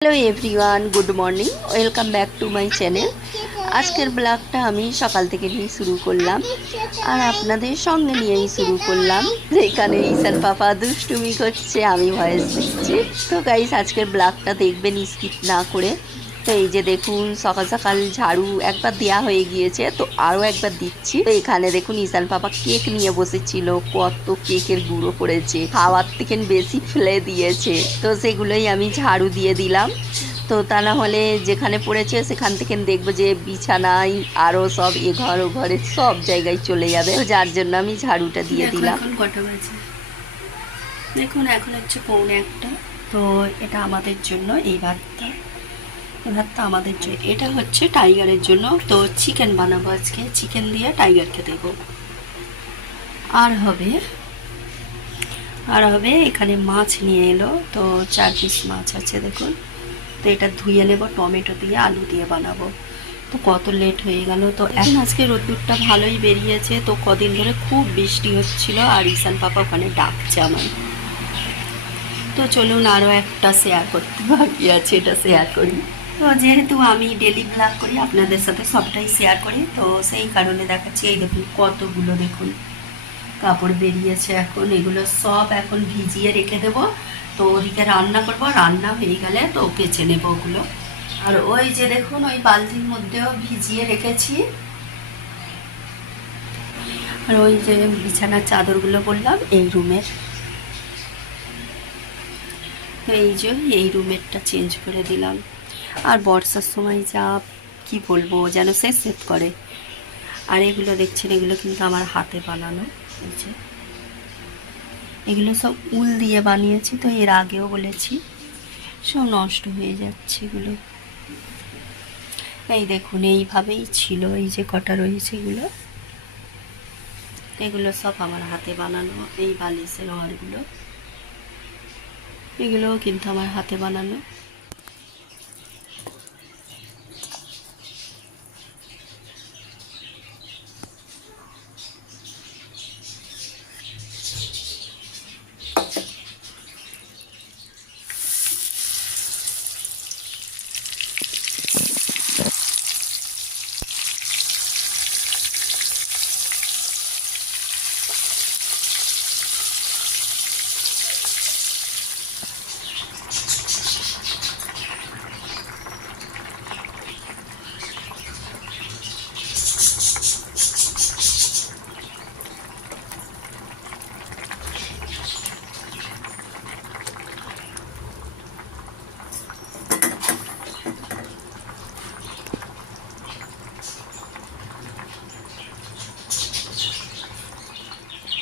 Hello everyone good morning welcome back to my channel আজকের ব্লগটা আমি সকাল থেকে নিয়ে শুরু করলাম। আর আপনাদের সঙ্গে নিয়েই শুরু করলাম। এখানে ঈশান পাপা দুষ্টুমি করছে, আমি ভয়েস দিচ্ছি। তো গাইস আজকের ব্লগটা দেখবেন স্কিপ না করে। তো এই যে দেখুন সকাল সকাল ঝাড়ু একবার দেওয়া হয়ে গিয়েছে তো আরও একবার দিচ্ছি। তো এখানে দেখুন ঈশান পাপা কেক নিয়ে বসেছিল কত কেকের গুঁড়ো করেছে খাওয়ার থেকে বেশি ফেলে দিয়েছে। তো সেগুলোই আমি ঝাড়ু দিয়ে দিলাম। তো তা না হলে যেখানে পড়েছে সেখান থেকে দেখব যে বিছানায় আরও সব এ ঘর ও ঘরে সব জায়গায় চলে যাবে। তো যার জন্য আমি ঝাড়ুটা দিয়ে দিলাম। দেখুন এখন হচ্ছে পৌনে একটা। তো এটা আমাদের জন্য এই ভাতটা। এই ভাতটা আমাদের জন্য এটা হচ্ছে টাইগারের জন্য। তো চিকেন বানাবো আজকে। চিকেন দিয়ে টাইগারকে দেব। আর হবে আর হবে এখানে মাছ নিয়ে এলো। তো চার পিস মাছ আছে দেখুন। তো এটা ধুয়ে নেব, টমেটো দিয়ে, আলু দিয়ে বানাবো। তো কত লেট হয়ে গেল। তো এখন আজকে রোদ্দুরটা ভালোই বেরিয়েছে। তো কদিন ধরে খুব বৃষ্টি হচ্ছিল আর ঈশান পাপা ওখানে ডাকছে আমার তো চলুন আরও একটা শেয়ার করতে বাকি আছে, এটা শেয়ার করি। তো যেহেতু আমি ডেলি ব্লগ করি, আপনাদের সাথে সবটাই শেয়ার করি, তো সেই কারণে দেখাচ্ছি, এই দেখুন কতগুলো দেখুন কাপড় বেরিয়েছে এখন, এগুলো সব এখন ভিজিয়ে রেখে দেবো। তো ওদিকে রান্না করব, রান্না হয়ে গেলে তো কেচে নেব ওগুলো। আর ওই যে দেখুন, ওই বালতির মধ্যেও ভিজিয়ে রেখেছি। আর ওই যে বিছানার চাদরগুলো বললাম, এই রুমের। তো এই যে, এই রুমেরটা চেঞ্জ করে দিলাম। আর বর্ষার সময় যা কি বলব যেন সে সেট করে। আর এগুলো দেখছেন, এগুলো কিন্তু আমার হাতে বানানো যে। এগুলো সব উল দিয়ে বানিয়েছি, তো এর আগেও বলেছি। সব নষ্ট হয়ে যাচ্ছে এগুলো। এই দেখুন, এইভাবেই ছিল, এই যে কটা রয়েছে এগুলো। এগুলো সব আমার হাতে বানানো, এই বালিশের ঘরগুলো। এগুলোও কিন্তু আমার হাতে বানানো।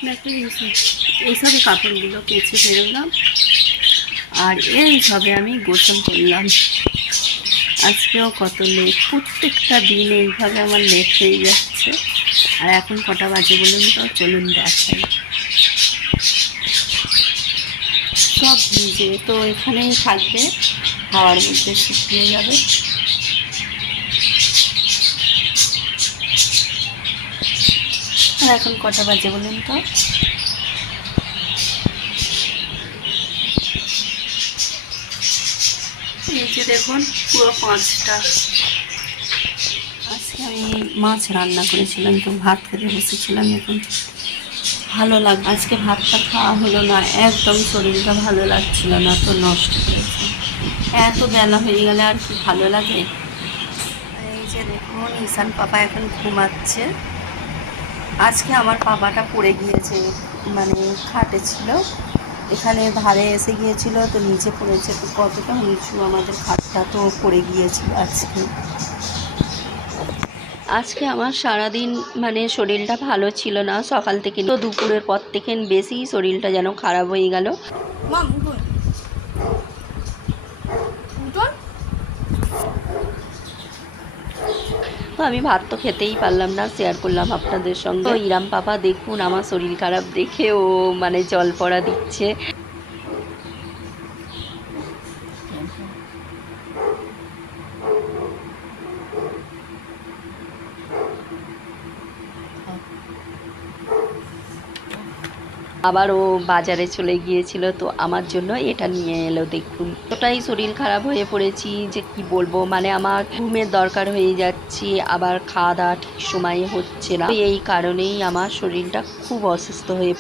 দেখো এইসব এইসবে কাপড়গুলো কেচে বেরোলাম। আর এইসবে আমি গোসল করলাম। আজকেও কত লেট প্রত্যেকটা দিন এইভাবে আমার লেট হয়ে যাচ্ছে। আর এখন কটা বাজে বলুন তো? চলুন দেখাই। সব ভিজে। তো এখানেই থাকবে। খাওয়ার মধ্যে শুকিয়ে যাবে। আর এখন কটা বাজে বলুন তো? যে দেখুন পুরো পাঁচটা। আজকে আমি মাছ রান্না করেছিলাম তো ভাত খেতে বসেছিলাম এখন। ভালো লাগ আজকে ভাতটা খাওয়া হলো না একদম শরীরটা ভালো লাগছিল না তো নষ্ট হয়েছে। এত বেলা হয়ে গেলে আর কি ভালো লাগে? এই যে দেখুন ঈশান পাপা এখন ঘুমাচ্ছে। আজকে আমার পাপাটা পড়ে গিয়েছে মানে খাটে ছিল। এখানে ধারে এসে গিয়েছিল তো নিচে পড়েছে। তো কতটা নিচু আমাদের খাটটা তো পড়ে গিয়েছিল আজকে। আজকে আমার সারাদিন মানে শরীরটা ভালো ছিল না। সকাল থেকে তো দুপুরের পর থেকে বেশি শরীরটা যেন খারাপ হয়ে গেল। তো আমি ভাত তো খেতেই পারলাম না শেয়ার করলাম আপনাদের সঙ্গে। ইরাম পাপা দেখুন, আমার শরীর খারাপ দেখে ও মানে জল পড়া দিচ্ছে। আবারও বাজারে চলে গিয়েছিল, তো আমার জন্য এটা নিয়ে এলো। দেখুন ওটাই শরীর খারাপ হয়ে পড়েছি যে কি বলব মানে আমার ঘুমের দরকার হয়ে যাচ্ছে, আবার খাওয়া দাওয়া ঠিক সময়ে হচ্ছে না। এই কারণেই আমার শরীরটা খুব অসুস্থ হয়ে